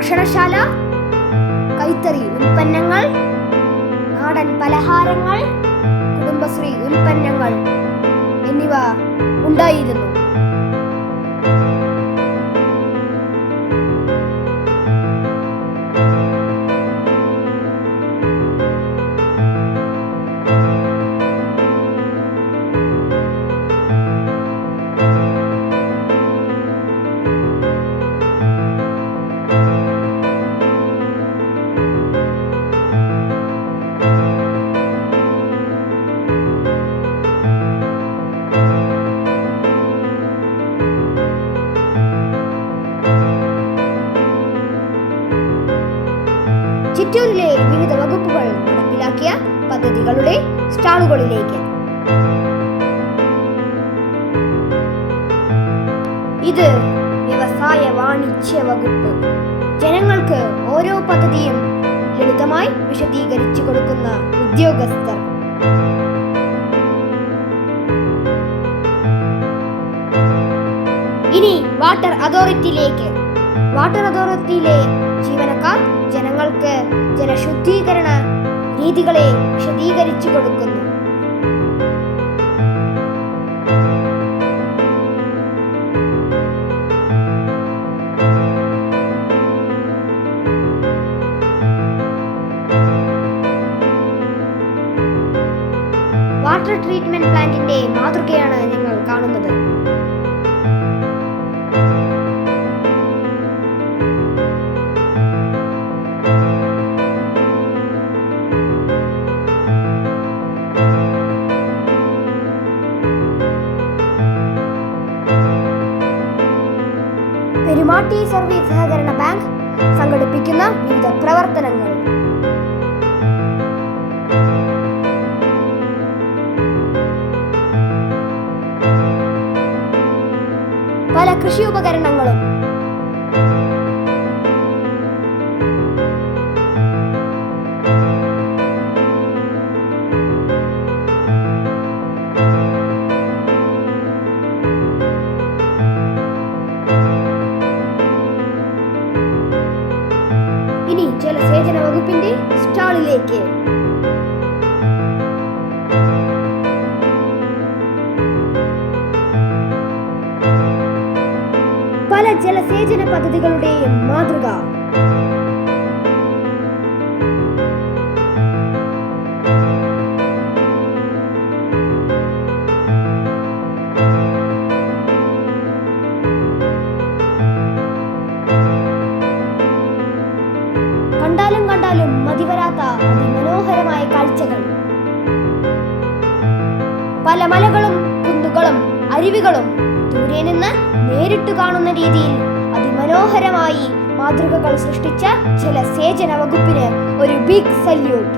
ഭക്ഷണശാല കൈത്തറി ഉൽപ്പന്നങ്ങൾ നാടൻ പലഹാരങ്ങൾ കുടുംബശ്രീ ഉൽപ്പന്നങ്ങൾ എന്നിവ ഉണ്ടായിരുന്നു. പദ്ധതികളുടെ സ്റ്റാളുകളിലേക്ക്. ഇത് വ്യവസായ വാണിജ്യ വകുപ്പ്. ജനങ്ങൾക്ക് ഓരോ പദ്ധതിയും ലളിതമായി വിശദീകരിച്ചു കൊടുക്കുന്ന ഉദ്യോഗസ്ഥർ. ഇനി വാട്ടർ അതോറിറ്റിയിലേക്ക്. വാട്ടർ അതോറിറ്റിയിലെ ജീവനക്കാർ ജനങ്ങൾക്ക് ജലശുദ്ധീകരണ രീതികളെ വിശദീകരിച്ചു കൊടുക്കുന്നു. പെരുമാട്ടി സർവീസ് സഹകരണ ബാങ്ക് സംഘടിപ്പിക്കുന്ന വിവിധ പ്രവർത്തനങ്ങൾ. പല കൃഷി ഉപകരണങ്ങളും ജലസേചന വകുപ്പിന്റെ സ്റ്റാളിലേക്ക്. പല ജലസേചന പദ്ധതികളുടെയും മാതൃക. പല മലകളും കുന്നുകളും അരുവികളും ദൂരെ നിന്ന് നേരിട്ട് കാണുന്ന രീതിയിൽ അതിമനോഹരമായി മാതൃകകൾ സൃഷ്ടിച്ച ജലസേചന വകുപ്പിന് ഒരു big salute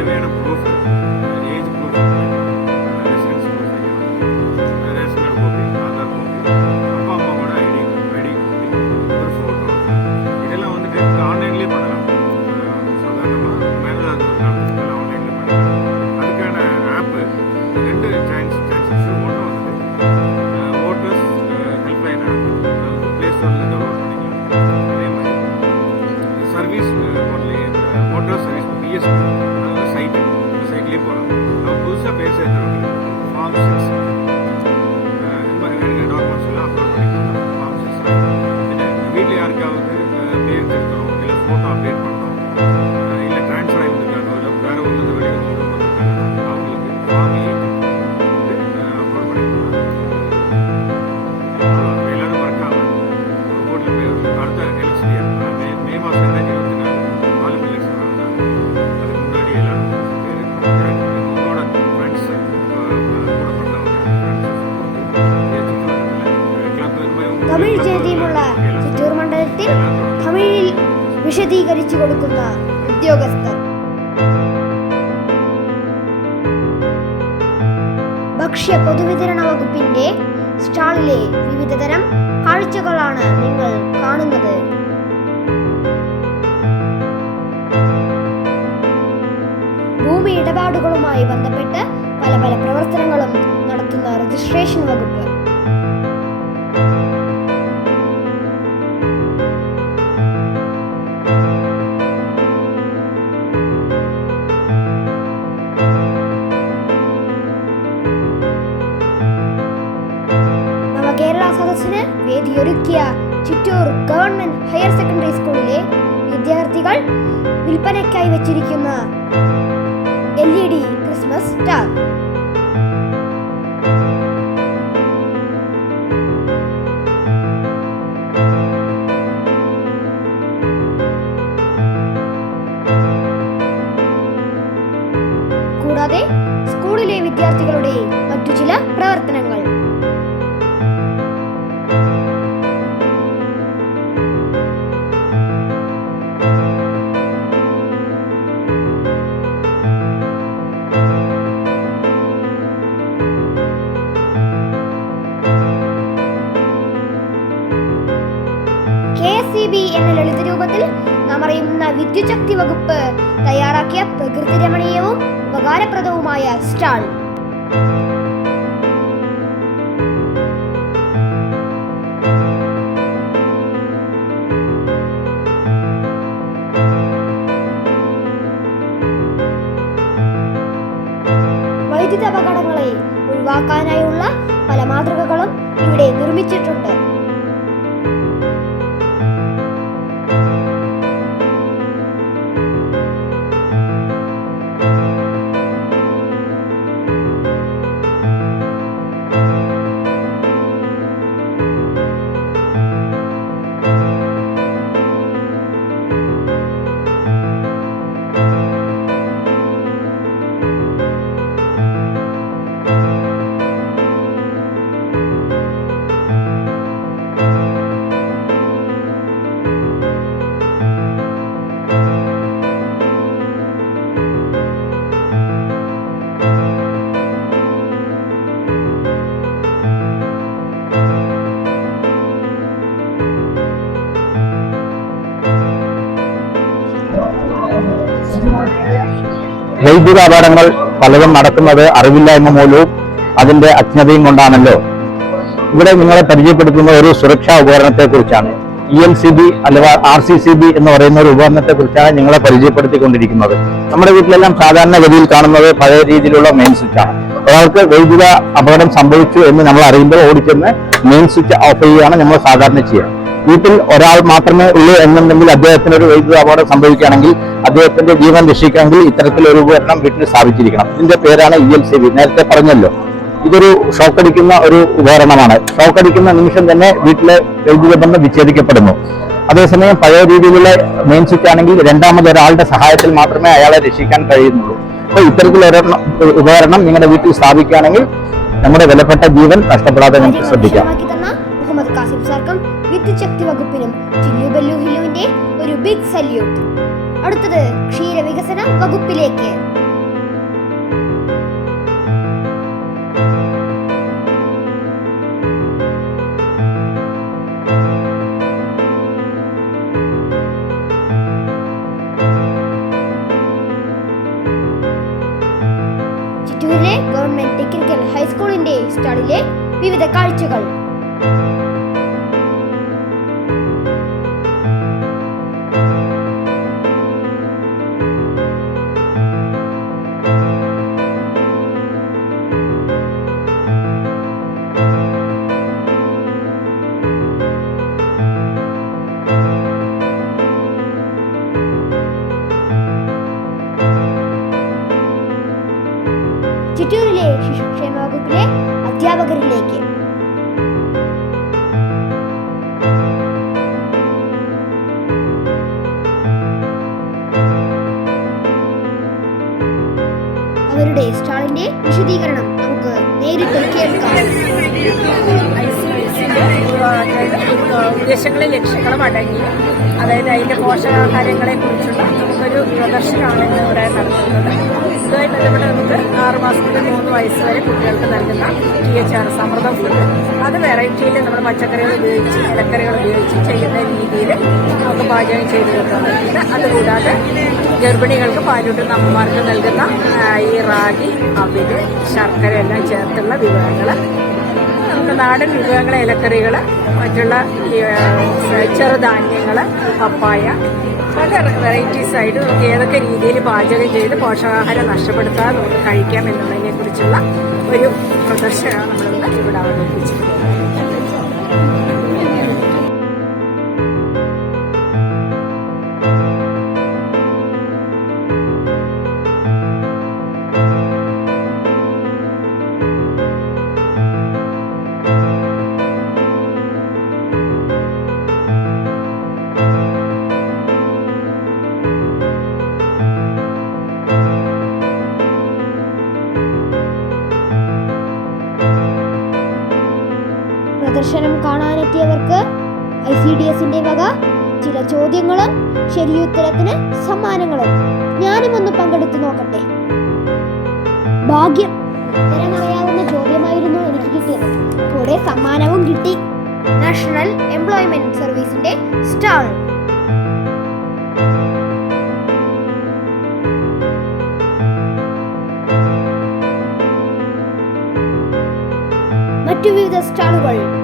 தேவையான ப்ரூஃப் Photo update பண்ணணும் இல்லை ட்ரான்ஸ்ஃபர் ஆகி வந்திருக்காங்க இல்லை வேற ஒன்று வெளியே அவங்களுக்கு ஃபார்ம் அப்லோட் பண்ணிக்கலாம் எல்லாரும் மறக்காம ஓட்டில் போய் சிற்றூர் மண்டலத்தில் தமிழில் എത്തിച്ചു കൊടുക്കുന്ന ഉദ്യോഗസ്ഥർ. ഭക്ഷ്യ പൊതുവിതരണ വകുപ്പിന്റെ സ്റ്റാളിലെ വിവിധതരം കാഴ്ചകളാണ് നിങ്ങൾ കാണുന്നത്. ഭൂമി ഇടപാടുകളുമായി ബന്ധപ്പെട്ട് പല പല പ്രവർത്തനങ്ങളും നടത്തുന്ന രജിസ്ട്രേഷൻ വകുപ്പ്. ഗവൺമെന്റ് ഹയർ സെക്കൻഡറി സ്കൂളിലെ വിദ്യാർത്ഥികൾ വിൽപ്പനയ്ക്കായി വെച്ചിരിക്കുന്ന L E D Christmas star. കൂടാതെ സ്കൂളിലെ വിദ്യാർത്ഥികളുടെ മറ്റു ചില പ്രവർത്തനങ്ങൾ. വൈദ്യുത അപകടങ്ങൾ പലതും നടക്കുന്നത് അറിവില്ലായ്മ മൂലവും അതിന്റെ അജ്ഞതയും കൊണ്ടാണല്ലോ. ഇവിടെ നിങ്ങളെ പരിചയപ്പെടുത്തുന്ന ഒരു സുരക്ഷാ ഉപകരണത്തെ കുറിച്ചാണ് ഇ എൽ സി ബി അഥവാ ആർ സി സി ബി എന്ന് പറയുന്ന ഒരു ഉപകരണത്തെ കുറിച്ചാണ് നിങ്ങളെ പരിചയപ്പെടുത്തിക്കൊണ്ടിരിക്കുന്നത്. നമ്മുടെ വീട്ടിലെല്ലാം സാധാരണഗതിയിൽ കാണുന്നത് പഴയ രീതിയിലുള്ള മെയിൻ സ്വിച്ച് ആണ്. ഒരാൾക്ക് വൈദ്യുത അപകടം സംഭവിച്ചു എന്ന് നമ്മൾ അറിയുമ്പോൾ ഓടിച്ചെന്ന് മെയിൻ സ്വിച്ച് ഓഫ് ചെയ്യുകയാണ് നമ്മൾ സാധാരണ ചെയ്യുക. വീട്ടിൽ ഒരാൾ മാത്രമേ ഉള്ളൂ എന്നുണ്ടെങ്കിൽ അദ്ദേഹത്തിന് ഒരു വൈദ്യുത അപകടം സംഭവിക്കുകയാണെങ്കിൽ അദ്ദേഹത്തിന്റെ ജീവൻ രക്ഷിക്കണമെങ്കിൽ ഇത്തരത്തിലൊരു ഉപകരണം വീട്ടിൽ സ്ഥാപിച്ചിരിക്കണം. ഇതിന്റെ പേരാണ് ഇ എൽ സി ബി നേരത്തെ പറഞ്ഞല്ലോ. ഇതൊരു ഷോക്ക് അടിക്കുന്ന ഒരു ഉപകരണമാണ്. ഷോക്ക് അടിക്കുന്ന നിമിഷം തന്നെ വീട്ടിലെ വൈദ്യുത ബന്ധം വിച്ഛേദിക്കപ്പെടുന്നു. അതേസമയം പഴയ രീതിയിലുള്ള മെയിൻ സ്വിച്ച് ആണെങ്കിൽ രണ്ടാമത് ഒരാളുടെ സഹായത്തിൽ മാത്രമേ അയാളെ രക്ഷിക്കാൻ കഴിയുന്നുള്ളൂ. അപ്പോൾ ഇത്തരത്തിലൊരെണ്ണം ഉപകരണം നിങ്ങളുടെ വീട്ടിൽ സ്ഥാപിക്കുകയാണെങ്കിൽ നമ്മുടെ വിലപ്പെട്ട ജീവൻ നഷ്ടപ്പെടാതെ നമുക്ക് ശ്രദ്ധിക്കാം. മുഹമ്മദ് കാസിം സാർക്കും വിദ്യുച്ഛക്തി വകുപ്പിനും ചില്ലു ബല്ലു ഹില്ലുവിന്റെ ഒരു ബിഗ് സല്യൂട്ട് അടുത്തത് ക്ഷീരവികസന വകുപ്പിലേക്ക്. ചിറ്റൂരിലെ ഗവൺമെന്റ് ടെക്നിക്കൽ ഹൈസ്കൂളിന്റെ സ്റ്റാളിലെ വിവിധ കാഴ്ചകൾ. വകുപ്പിലെ അധ്യാപകരിലേക്ക്. അവരുടെ സ്റ്റാളിന്റെ വിശദീകരണം നമുക്ക് നേരിട്ട് കേൾക്കാം. ഉദ്ദേശങ്ങളെ ലക്ഷ്യങ്ങളും അടങ്ങി അതായത് അതിന്റെ പോഷകാഹാരങ്ങളെ കുറിച്ചുള്ള ഒരു പ്രദർശനമാണ് ഇന്ന് ഇവിടെ നടത്തുന്നത് ഇതുമായി ബന്ധപ്പെട്ട് ആറ് മാസത്തിൽ മൂന്ന് വയസ്സ് വരെ കുട്ടികൾക്ക് നൽകുന്ന T H R Samriddham food അത് വെറൈറ്റിയിൽ നമ്മൾ പച്ചക്കറികൾ ഉപയോഗിച്ച് ഇലക്കറികൾ ഉപയോഗിച്ച് ചെയ്യുന്ന രീതിയിൽ നമുക്ക് പാചകം ചെയ്ത് കിട്ടുന്നുണ്ട് അതുകൂടാതെ ഗർഭിണികൾക്ക് പാലൂട്ടുന്ന അമ്മമാർക്ക് നൽകുന്ന ഈ റാഗി അവിൽ ശർക്കര എല്ലാം ചേർത്തുള്ള വിഭവങ്ങൾ നമുക്ക് നാടൻ വിഭവങ്ങൾ ഇലക്കറികൾ മറ്റുള്ള ചെറുധാന്യങ്ങൾ പപ്പായ പല വെറൈറ്റീസ് ആയിട്ട് നമുക്ക് ഏതൊക്കെ രീതിയിൽ പാചകം ചെയ്ത് പോഷകാഹാരം നഷ്ടപ്പെടുത്താതെ നമുക്ക് കഴിക്കാം എന്നുള്ളതിനെ കുറിച്ചുള്ള ഒരു പ്രദർശനമാണ് നമ്മളിന്ന് ഇവിടെ അവതരിപ്പിച്ചിട്ടുള്ളത് ഡി വക ചില ചോദ്യങ്ങളും ശരിയുത്തരത്തിന് സമ്മാനങ്ങളും ഞാനും ഒന്ന് പങ്കെടുത്തു നോക്കട്ടെ. ഭാഗ്യം. ഉത്തരമറിയാവുന്ന ചോദ്യമായിരുന്നു എനിക്ക് കിട്ടിയത്. കൂടെ സമ്മാനവും കിട്ടി. നാഷണൽ എംപ്ലോയ്മെന്റ് സർവീസിന്റെ സ്റ്റാൾ മറ്റു വിവിധ സ്റ്റാളുകൾ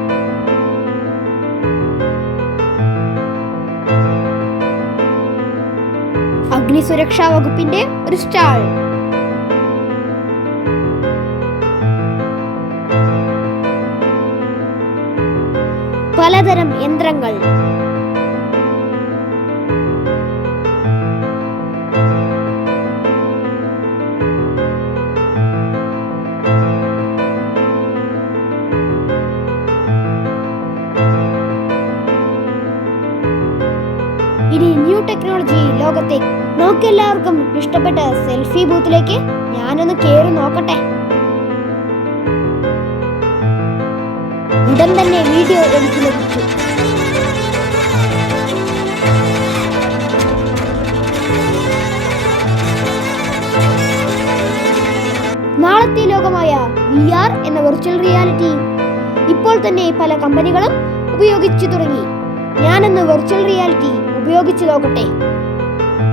അഗ്നിസുരക്ഷാ വകുപ്പിന്റെ ഒരു സ്റ്റാൾ. പലതരം യന്ത്രങ്ങൾ ലോകത്തേക്ക് എല്ലാവർക്കും ഇഷ്ടപ്പെട്ട സെൽഫി ബൂത്തിലേക്ക് ഞാനൊന്ന് കയറി നോക്കട്ടെ. ഉടൻ തന്നെ വീഡിയോ എനിക്ക് ലഭിച്ചു. നാളത്തെ ലോകമായ വി ആർ എന്ന വെർച്വൽ റിയാലിറ്റി ഇപ്പോൾ തന്നെ പല കമ്പനികളും ഉപയോഗിച്ചു തുടങ്ങി. ഞാനെന്ന് വെർച്വൽ റിയാലിറ്റി ഉപയോഗിച്ചു നോക്കട്ടെ.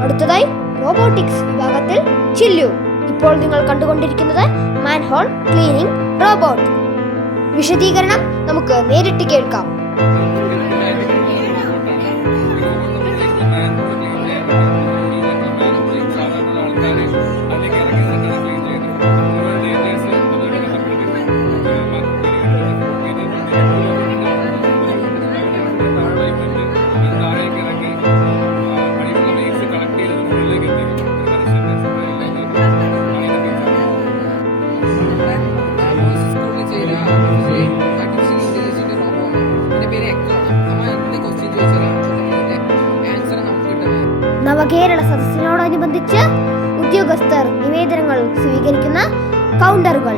അടുത്തതായി റോബോട്ടിക്സ് വിഭാഗത്തിൽ ചില്ലു. ഇപ്പോൾ നിങ്ങൾ കണ്ടുകൊണ്ടിരിക്കുന്നത് മാൻഹോൾ ക്ലീനിംഗ് റോബോട്ട്. വിശദീകരണം നമുക്ക് നേരിട്ട് കേൾക്കാം. നവകേരള സദസ്സിനോടനുബന്ധിച്ച് ഉദ്യോഗസ്ഥർ നിവേദനങ്ങൾ സ്വീകരിക്കുന്ന കൗണ്ടറുകൾ